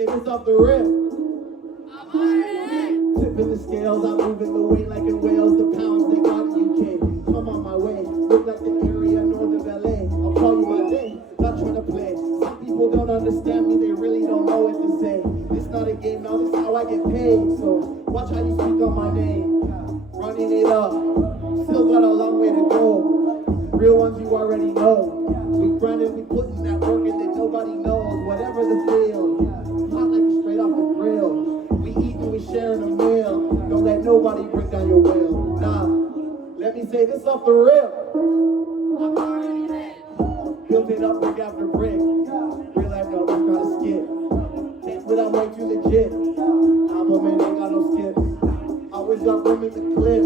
say this off the rip. Tipping the scales, I'm moving the weight like in Wales. The pounds they got in UK. Come on my way, look like the area north of LA. I'll call you my name, not trying to play. Some people don't understand me, they really don't know what to say. This not a game, now this is how I get paid. So watch how you speak on my name. Running it up, still got a long way to go. Real ones you already know. We grinding, we putting that work in that nobody knows. Whatever the feel, hot like straight off the grill. We eating, we sharing a meal. Don't let nobody break down your will. Nah, let me say this off the rip. I'm already lit. Built it up brick after brick. Real life, no, that's not a skit. Can't but I'm way too legit. Album man ain't got no skips. Always got room in the clip.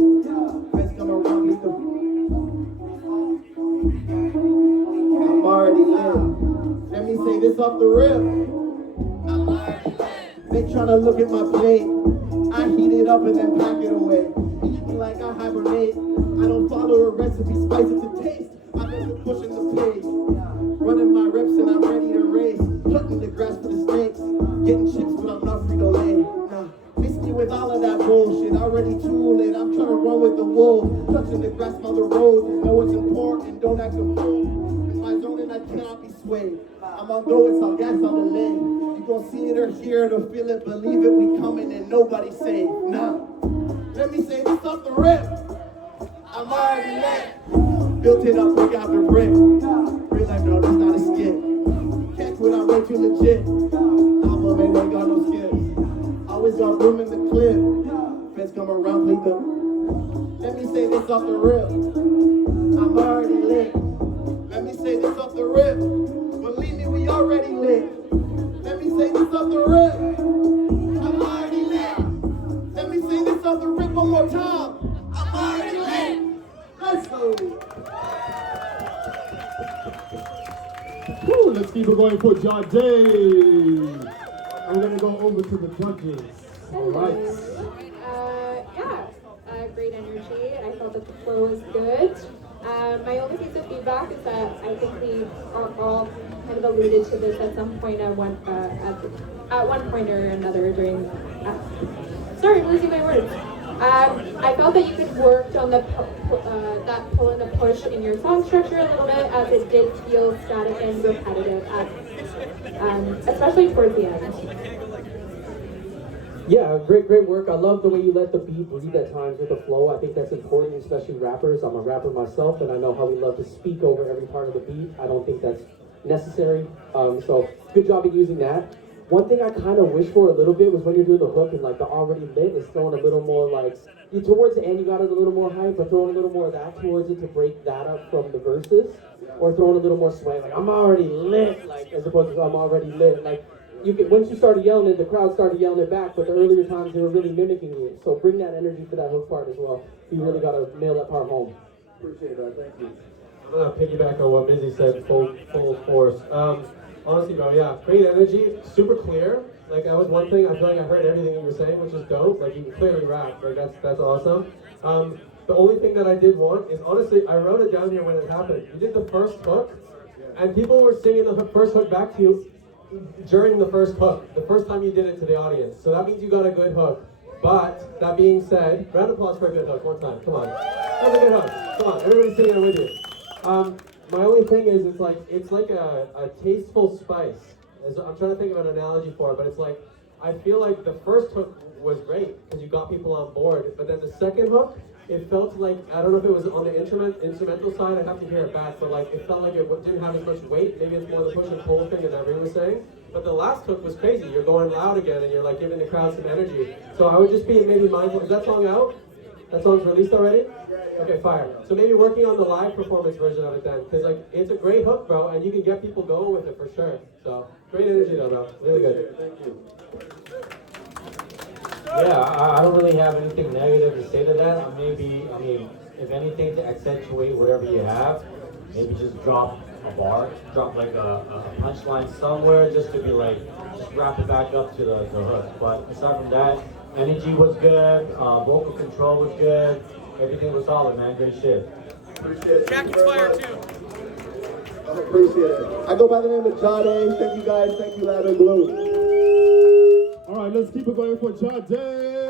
Feds come around, leave the. I'm already lit. Let me say this off the rip. I'm already lit. They tryna look at my plate. I heat it up and then pack it away. Eating like I hibernate. I don't follow a recipe, spice it to taste. I just pushing the pace. Running my reps and I'm ready to race. Cutting the grass for the snakes. Getting chips but I'm not Frito-Lay. Nah, miss me with all of that bullshit. Already too late, I'm trying to run with the wolves. Touching the grass, smell the roses. Know it's important, don't act a fool. In my zone and I cannot be swayed. I'm on go, it's all gas on the lane. You gon' see it or hear it or feel it, believe it, we coming and nobody safe. Nah, let me say this off the rip. I'm already lit. Built it up brick after brick. Real life, no, that's not a skit. Can't quit, I'm way too legit. Album man ain't got no skips. Always got room in the clip. Feds come around, plead the. Let me say this off the rip. I'm already lit. Let me say this off the rip. Believe me, we already lit. Let me say this off the rip. I'm already lit. Let me say this off the rip one more time. I'm already lit. Let's go. Woo, let's keep it going for JADHE. I'm gonna go over to the judges. All right. Great energy. I felt that the flow was good. My only piece of feedback is that I think we are all kind of alluded to this at some point at one point or another during. Sorry, I'm losing my words. I felt that you could work on the that pull and the push in your song structure a little bit, as it did feel static and repetitive, especially towards the end. Yeah, great work. I love the way you let the beat breathe at times with the flow. I think that's important, especially rappers. I'm a rapper myself, and I know how we love to speak over every part of the beat. I don't think that's necessary. So good job at using that. One thing I kind of wish for a little bit was when you're doing the hook and like the already lit is throwing a little more like, towards the end you got it a little more hype, but throwing a little more of that towards it to break that up from the verses, or throwing a little more sway, like I'm already lit, like as opposed to I'm already lit. Like once you started yelling it, the crowd started yelling it back, but the earlier times they were really mimicking you. So bring that energy for that hook part as well. You really got to nail that part home. Appreciate that, thank you. I'm gonna piggyback on what Mizzy said, full force. Honestly, bro, yeah, great energy, super clear. Like that was one thing. I feel like I heard everything you were saying, which is dope. Like you can clearly rap. Like that's awesome. The only thing that I did want is honestly, I wrote it down here when it happened. You did the first hook, and people were singing the first hook back to you during the first hook, the first time you did it to the audience. So that means you got a good hook. But that being said, round of applause for a good hook. One time, come on. That's a good hook. Come on, everybody's singing it with you. My only thing is, it's like a tasteful spice. I'm trying to think of an analogy for it, but it's like, I feel like the first hook was great because you got people on board, but then the second hook, it felt like, I don't know if it was on the instrumental side, I'd have to hear it back, but like it felt like it didn't have as much weight. Maybe it's more the push and pull thing that Irene was saying. But the last hook was crazy. You're going loud again and you're like giving the crowd some energy. So I would just be maybe mindful. Is that song out? That song's released already? Okay, fire. So maybe working on the live performance version of it then, because like it's a great hook, bro, and you can get people going with it for sure. So great energy though, bro. Really good. Thank you. Yeah, I don't really have anything negative to say to that. I mean, if anything, to accentuate whatever you have, maybe just drop a bar, drop like a punchline somewhere, just to be like, just wrap it back up to the hook. But aside from that, energy was good, vocal control was good, everything was solid, man. Good shit. Appreciate it. Jacket's fire too. I appreciate it. I go by the name of JADHE. Thank you guys. Thank you, Loud and Blue. Let's keep it going for JADHE.